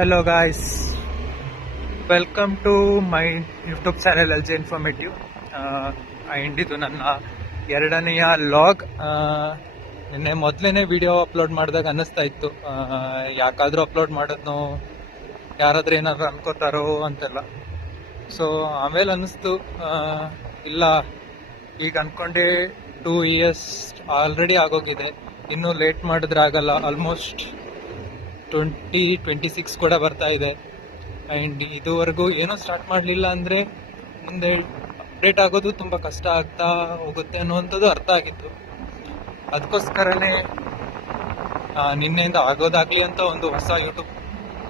Hello guys, welcome to my YouTube channel LJ Informative. ಇದು ನನ್ನ ಎರಡನೆಯ ಲಾಗ್. ನಿನ್ನೆ ಮೊದಲನೇ ವಿಡಿಯೋ ಅಪ್ಲೋಡ್ ಮಾಡಿದಾಗ ಅನ್ನಿಸ್ತಾ ಇತ್ತು ಯಾಕಾದರೂ ಅಪ್ಲೋಡ್ ಮಾಡೋದು ಯಾರಾದ್ರೂ ಏನಾದ್ರು ಅನ್ಕೋತಾರೋ ಅಂತೆಲ್ಲ. ಸೊ ಆಮೇಲೆ ಅನ್ನಿಸ್ತು ಇಲ್ಲ, ಈಗ ಅನ್ಕೊಂಡೆ 2 years ಆಲ್ರೆಡಿ ಆಗೋಗಿದೆ, ಇನ್ನೂ ಲೇಟ್ ಮಾಡಿದ್ರೆ ಆಗಲ್ಲ. ಆಲ್ಮೋಸ್ಟ್ 2026 ಕೂಡ ಬರ್ತಾ ಇದೆ ಆ್ಯಂಡ್ ಇದುವರೆಗೂ ಏನೂ ಸ್ಟಾರ್ಟ್ ಮಾಡಲಿಲ್ಲ ಅಂದರೆ ಮುಂದೆ ಅಪ್ಡೇಟ್ ಆಗೋದು ತುಂಬ ಕಷ್ಟ ಆಗ್ತಾ ಹೋಗುತ್ತೆ ಅನ್ನುವಂಥದ್ದು ಅರ್ಥ ಆಗಿತ್ತು. ಅದಕ್ಕೋಸ್ಕರನೇ ನಿನ್ನೆಯಿಂದ ಆಗೋದಾಗಲಿ ಅಂತ ಒಂದು ಹೊಸ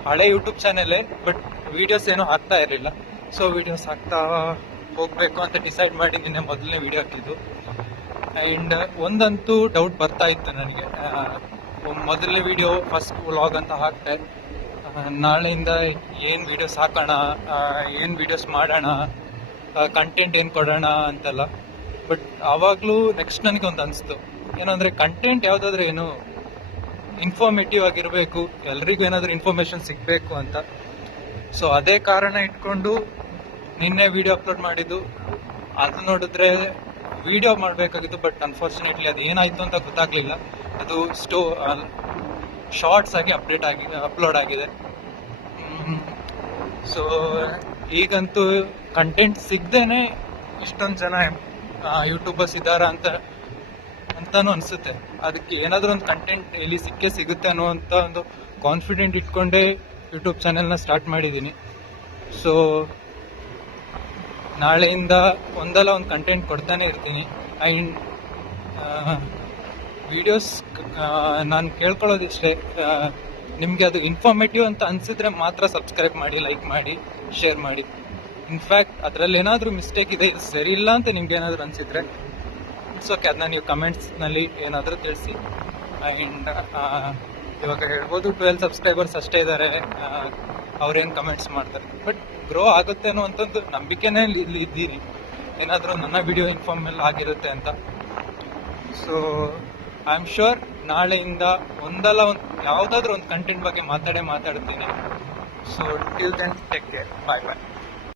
ಹಳೆ ಯೂಟ್ಯೂಬ್ ಚಾನೆಲೇ, ಬಟ್ ವೀಡಿಯೋಸ್ ಏನೂ ಹಾಕ್ತಾ ಇರಲಿಲ್ಲ. ಸೊ ವೀಡಿಯೋಸ್ ಹಾಕ್ತಾ ಹೋಗಬೇಕು ಅಂತ ಡಿಸೈಡ್ ಮಾಡಿ ನಿನ್ನೆ ಮೊದಲನೇ ವೀಡಿಯೋ ಹಾಕಿದ್ದು. ಆ್ಯಂಡ್ ಒಂದಂತೂ ಡೌಟ್ ಬರ್ತಾ ಇತ್ತು ನನಗೆ. ಮೊದಲನೇ ವಿಡಿಯೋ ಫಸ್ಟ್ ವ್ಲಾಗ್ ಅಂತ ಹಾಕ್ತೆ, ನಾಳೆಯಿಂದ ಏನು ವೀಡಿಯೋಸ್ ಹಾಕೋಣ, ಏನು ವೀಡಿಯೋಸ್ ಮಾಡೋಣ, ಕಂಟೆಂಟ್ ಏನು ಕೊಡೋಣ ಅಂತೆಲ್ಲ. ಬಟ್ ಆವಾಗಲೂ ನೆಕ್ಸ್ಟ್ ನನಗೆ ಒಂದು ಅನಿಸ್ತು, ಏನಂದರೆ ಕಂಟೆಂಟ್ ಯಾವುದಾದ್ರೂ ಏನು ಇನ್ಫಾರ್ಮೇಟಿವ್ ಆಗಿರಬೇಕು, ಎಲ್ರಿಗೂ ಏನಾದರೂ ಇನ್ಫಾರ್ಮೇಷನ್ ಸಿಗಬೇಕು ಅಂತ. ಸೊ ಅದೇ ಕಾರಣ ಇಟ್ಕೊಂಡು ನಿನ್ನೆ ವಿಡಿಯೋ ಅಪ್ಲೋಡ್ ಮಾಡಿದ್ದು. ಅದು ನೋಡಿದ್ರೆ ವಿಡಿಯೋ ಮಾಡಬೇಕಾಗಿತ್ತು, ಬಟ್ ಅನ್ಫಾರ್ಚುನೇಟ್ಲಿ ಅದು ಏನಾಯಿತು ಅಂತ ಗೊತ್ತಾಗಲಿಲ್ಲ. ಅದು ಶಾರ್ಟ್ಸ್ ಆಗಿ ಅಪ್ಲೋಡ್ ಆಗಿದೆ. ಸೊ ಈಗಂತೂ ಕಂಟೆಂಟ್ ಸಿಗದೇನೆ ಇಷ್ಟೊಂದು ಜನ ಯೂಟ್ಯೂಬರ್ಸ್ ಇದ್ದಾರ ಅಂತಾನು ಅನಿಸುತ್ತೆ. ಅದಕ್ಕೆ ಏನಾದರೂ ಒಂದು ಕಂಟೆಂಟ್ ಎಲ್ಲಿ ಸಿಗುತ್ತೆ ಅನ್ನುವಂಥ ಒಂದು ಕಾನ್ಫಿಡೆಂಟ್ ಇಟ್ಕೊಂಡೇ ಯೂಟ್ಯೂಬ್ ಚಾನೆಲ್ನ ಸ್ಟಾರ್ಟ್ ಮಾಡಿದ್ದೀನಿ. ಸೊ ನಾಳೆಯಿಂದ ಒಂದಲ್ಲ ಒಂದು ಕಂಟೆಂಟ್ ಕೊಡ್ತಾನೆ ಇರ್ತೀನಿ. ಆ್ಯಂಡ್ ವಿಡಿಯೋಸ್ ನಾನು ಕೇಳ್ಕೊಳ್ಳೋದಿಷ್ಟೇ, ನಿಮಗೆ ಅದು ಇನ್ಫಾರ್ಮೇಟಿವ್ ಅಂತ ಅನಿಸಿದ್ರೆ ಮಾತ್ರ ಸಬ್ಸ್ಕ್ರೈಬ್ ಮಾಡಿ, ಲೈಕ್ ಮಾಡಿ, ಶೇರ್ ಮಾಡಿ. ಇನ್ಫ್ಯಾಕ್ಟ್ ಅದರಲ್ಲಿ ಏನಾದರೂ ಮಿಸ್ಟೇಕ್ ಇದೆ, ಇದು ಸರಿ ಇಲ್ಲ ಅಂತ ನಿಮ್ಗೆ ಏನಾದರೂ ಅನಿಸಿದ್ರೆ ಇಟ್ಸ್ ಓಕೆ, ಅದನ್ನ ನೀವು ಕಮೆಂಟ್ಸ್ನಲ್ಲಿ ಏನಾದರೂ ತಿಳಿಸಿ. ಆ್ಯಂಡ್ ಇವಾಗ ಹೇಳ್ಬೋದು 12 ಸಬ್ಸ್ಕ್ರೈಬರ್ಸ್ ಅಷ್ಟೇ ಇದ್ದಾರೆ, ಅವ್ರೇನು ಕಮೆಂಟ್ಸ್ ಮಾಡ್ತಾರೆ. ಬಟ್ ಗ್ರೋ ಆಗುತ್ತೆ ಅನ್ನುವಂಥದ್ದು ನಂಬಿಕೆನೇ ಇಲ್ಲಿ ಇದ್ದೀನಿ, ಏನಾದರೂ ನನ್ನ ವಿಡಿಯೋ ಇನ್ಫಾರ್ಮೆಲ್ ಆಗಿರುತ್ತೆ ಅಂತ. ಸೊ ಐ ಆಮ್ ಶ್ಯೂರ್ ನಾಳೆಯಿಂದ ಒಂದಲ್ಲ ಒಂದು ಯಾವುದಾದ್ರೂ ಒಂದು ಕಂಟೆಂಟ್ ಬಗ್ಗೆ ಮಾತಾಡ್ತೀನಿ. So till then take care, bye ಬಾಯ್.